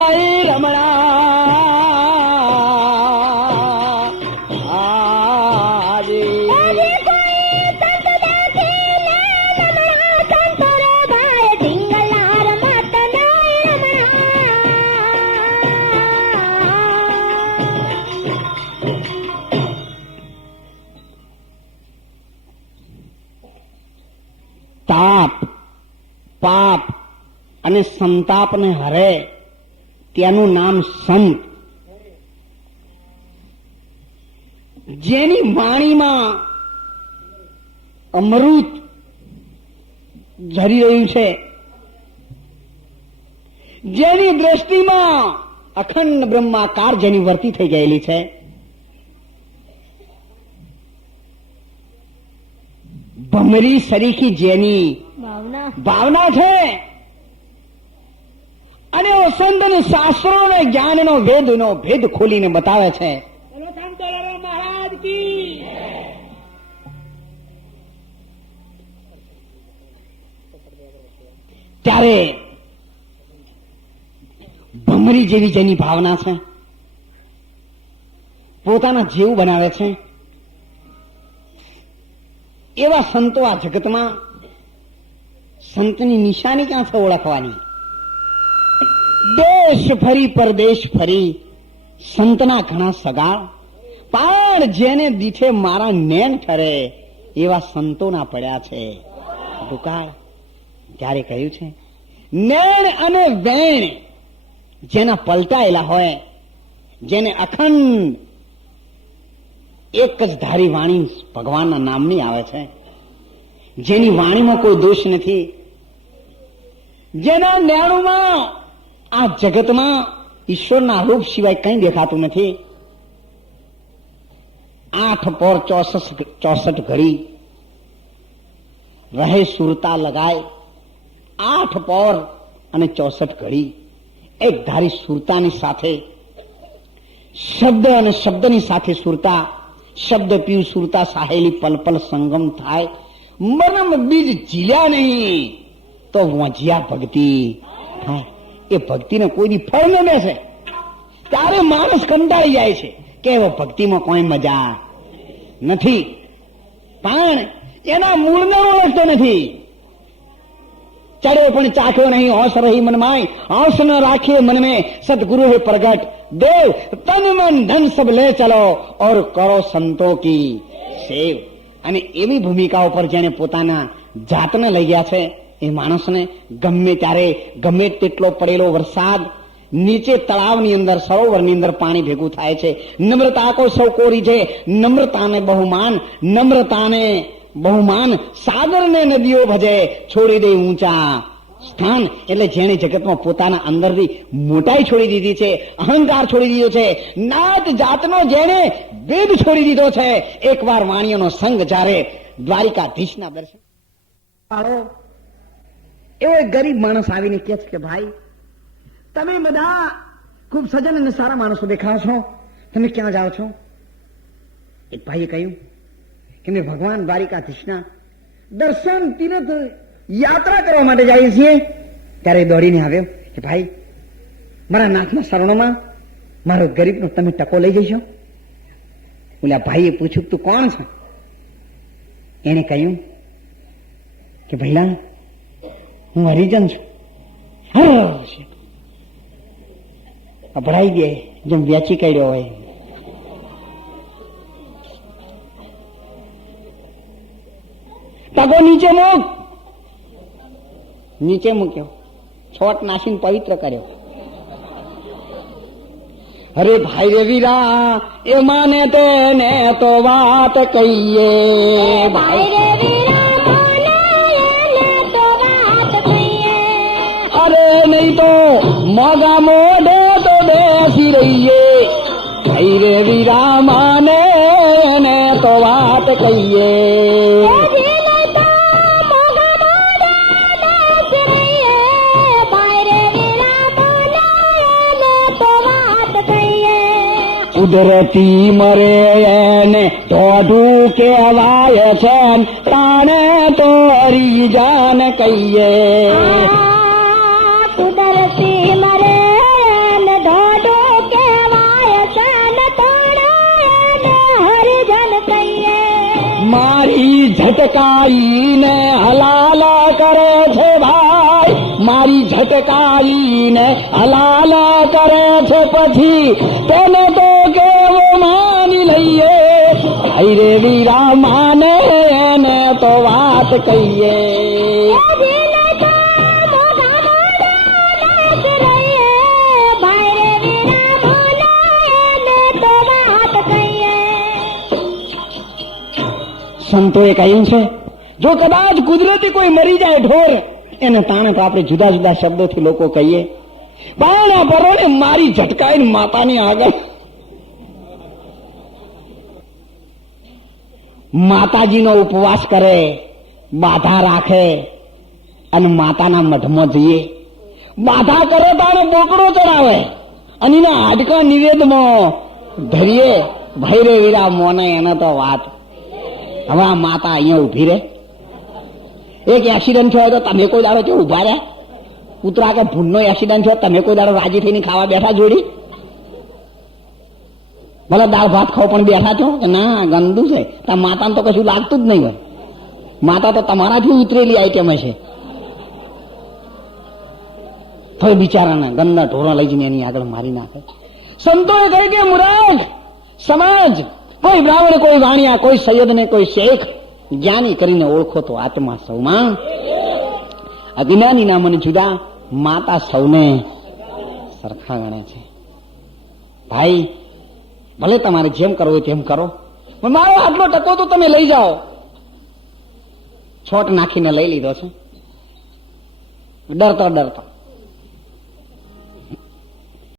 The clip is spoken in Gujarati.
રમણા તાપ પાપ અને સંતાપને હરે તેનું નામ સંત. જેની વાણીમાં અમૃત ઝરી રહ્યું છે, જેની દ્રષ્ટિમાં અખંડ બ્રહ્માકાર જેની વર્તી થઈ ગયેલી છે, ભમરી સરીખી જેની ભાવના છે, અને સંત અને શાસ્ત્રો ને જ્ઞાનનો વેદનો ભેદ ખોલીને બતાવે છે. મહારાજ કી ત્યારે ભમરી જેવી જેની ભાવના છે, પોતાના જેવું બનાવે છે, એવા સંતો આ જગતમાં. સંતની નિશાની ક્યાં છે ઓળખવાની? દેશ ફરી પરદેશ ફરી સંતના ઘણા સગાળ, પણ જેને દીઠે મારા નેણ ઠરે એવા સંતોના પડ્યા છે દુકાળ. ત્યારે કહ્યું છે, નેણ અને વેણ જેના પલટાયેલા હોય, જેને અખંડ એક જ ધારી વાણી ભગવાનના નામની આવે છે, જેની વાણીમાં કોઈ દોષ નથી, જેના નેણુમાં આ જગતમાં ઈશ્વરના રૂપ સિવાય કંઈ દેખાતું નથી. 8 પોર 64 ઘડી રહે સુરતા લગાય. 8 પોર અને 64 ઘડી એક ધારી સુરતાની સાથે, શબ્દ અને શબ્દની સાથે સુરતા, શબ્દ પીવ સુરતા સાહેલી પલ પલ સંગમ થાય. મરમ બીજ ઝીલ્યા નહીં તો વંજ્યા ભક્તિ થાય. એ ભક્તિને કોઈ દી ફળ ન બેસે ત્યારે માણસ કંટાળી જાય છે કે ભક્તિમાં કોઈ મજા નથી, પણ એના મૂળને ઓળખતો નથી. ચડ્યો પણ ચાખ્યો નહીં, હોશ રહી મનમાય, હોશ ન રાખીએ મન में सतगुरु है प्रगट देव, तन मन धन सब ले चलो और કરો સંતો કી સેવ. અને એવી ભૂમિકાઓ પર જેને પોતાના જાતને લઈ ગયા છે, એ માણસને ગમે ત્યારે ગમે તેટલો પડેલો વરસાદ, નીચે તળાવની અંદર સરોવરની અંદર પાણી ભેગું થાય છે. નમ્રતા કો સૌ કોરી છે, નમ્રતાને બહુમાન, નમ્રતાને બહુમાન, સાગરને નદીઓ ભજે, છોડી દે ઊંચા સ્થાન. એટલે જેને જગતમાં પોતાના અંદરથી મોટાઈ છોડી દીધી છે, અહંકાર છોડી દીધો છે, નાત જાતનો જેને ભેદ છોડી દીધો છે, એકવાર વાણીઓનો સંગ જ્યારે દ્વારિકાધીશના દર્શન એવો એક ગરીબ માણસ આવીને કહે છે કે ભાઈ, તમે બધા ખૂબ સજ્જન અને સારા માણસો દેખાવ છો, તમે ક્યાં જાઓ છો? એક ભાઈએ કહ્યું કે મેં ભગવાન દ્વારિકાધીશના દર્શન તીર્થ યાત્રા કરવા માટે જઈએ છીએ. ત્યારે દોડીને આવ્યો કે ભાઈ, મારા નાથના શરણોમાં મારો ગરીબનો તમે ટકો લઈ જઈશો? ઓલા ભાઈએ પૂછ્યું, તું કોણ છે? એને કહ્યું કે ભઈલા, હું હરિજન છું. અભડાઈ દે જેમ વેચી કાઢ્યો હોય. ટકો નીચે મૂક. નીચે મૂક્યો, છોટ નાસીને પવિત્ર કર્યો. અરે ભાઈ રે વીરા, એ માને તેને તો વાત કહીએ. ભાઈ રે વીરા, અરે નહીં તો મોગા મોઢે તો બેસી રહીએ. ભાઈ રે વીરા, માને ને તો વાત કહીએ. કુદરતી મરે એને દોઢું કહેવાય છે, તાણે તો હરિજાન કહીએ. કુદરતી મરે ઝટકાઈને હલાલ કરે છે ભાઈ, મારી ઝટકાઈને હલાલ કરે છે, પછી તેને તો કેવો માની લઈએ, ભાઈ રે વીરા માને એને તો વાત કહીએ. સંતોએ કહ્યું છે જો કદાચ કુદરતી કોઈ મરી જાય ઢોર એને તાણે તો આપણે જુદા જુદા શબ્દોથી લોકો કહીએ, બાણા પરોને મારી ઝટકાઈને માતાની આગળ માતાજીનો ઉપવાસ કરે, બાધા રાખે અને માતાના મઢમાં જઈએ, બાધા કરે તારે બોકડો ચડાવે અને એના હાડકા નિવેદમાં ધરીએ, ભાઈ રે વીરા મોને એને તો વાત. હવે આ માતા અહીંયા ઉભી રહે, એક એક્સિડન્ટ થયો તો તમે કોઈ દાડો કેવું ઉભા રહ્યા? કૂતરા કે ભૂંડનો એક્સિડન્ટ થયો તમે કોઈ દાડો રાજી થઈને ખાવા બેઠા જોડી? ભલે દાળ ભાત ખાવ પણ બેઠા છો કે ના ગંદુ છે? માતાને તો કશું લાગતું જ નહીં હોય, માતા તો તમારાથી ઉતરેલી આઈટમ હશે. તો બિચારાને ગંદા ઢોરા લઈ જઈને એની આગળ મારી નાખે. સંતોએ કહે કે મુરાદ સમાજ કોઈ બ્રાહ્મણ, કોઈ વાણિયા, કોઈ સૈયદ ને કોઈ શેખ જ્ઞાની કરીને ઓળખો તો આત્મા સૌમાં, અજ્ઞાની ના મને જુદા, માતા સૌને સરખા ગણે છે. ભાઈ ભલે તમારે જેમ કરવું હોય તેમ કરો, પણ મારો આટલો ટકો તો તમે લઈ જાઓ. છોટ નાખીને લઈ લીધો છે ડરતો ડરતો.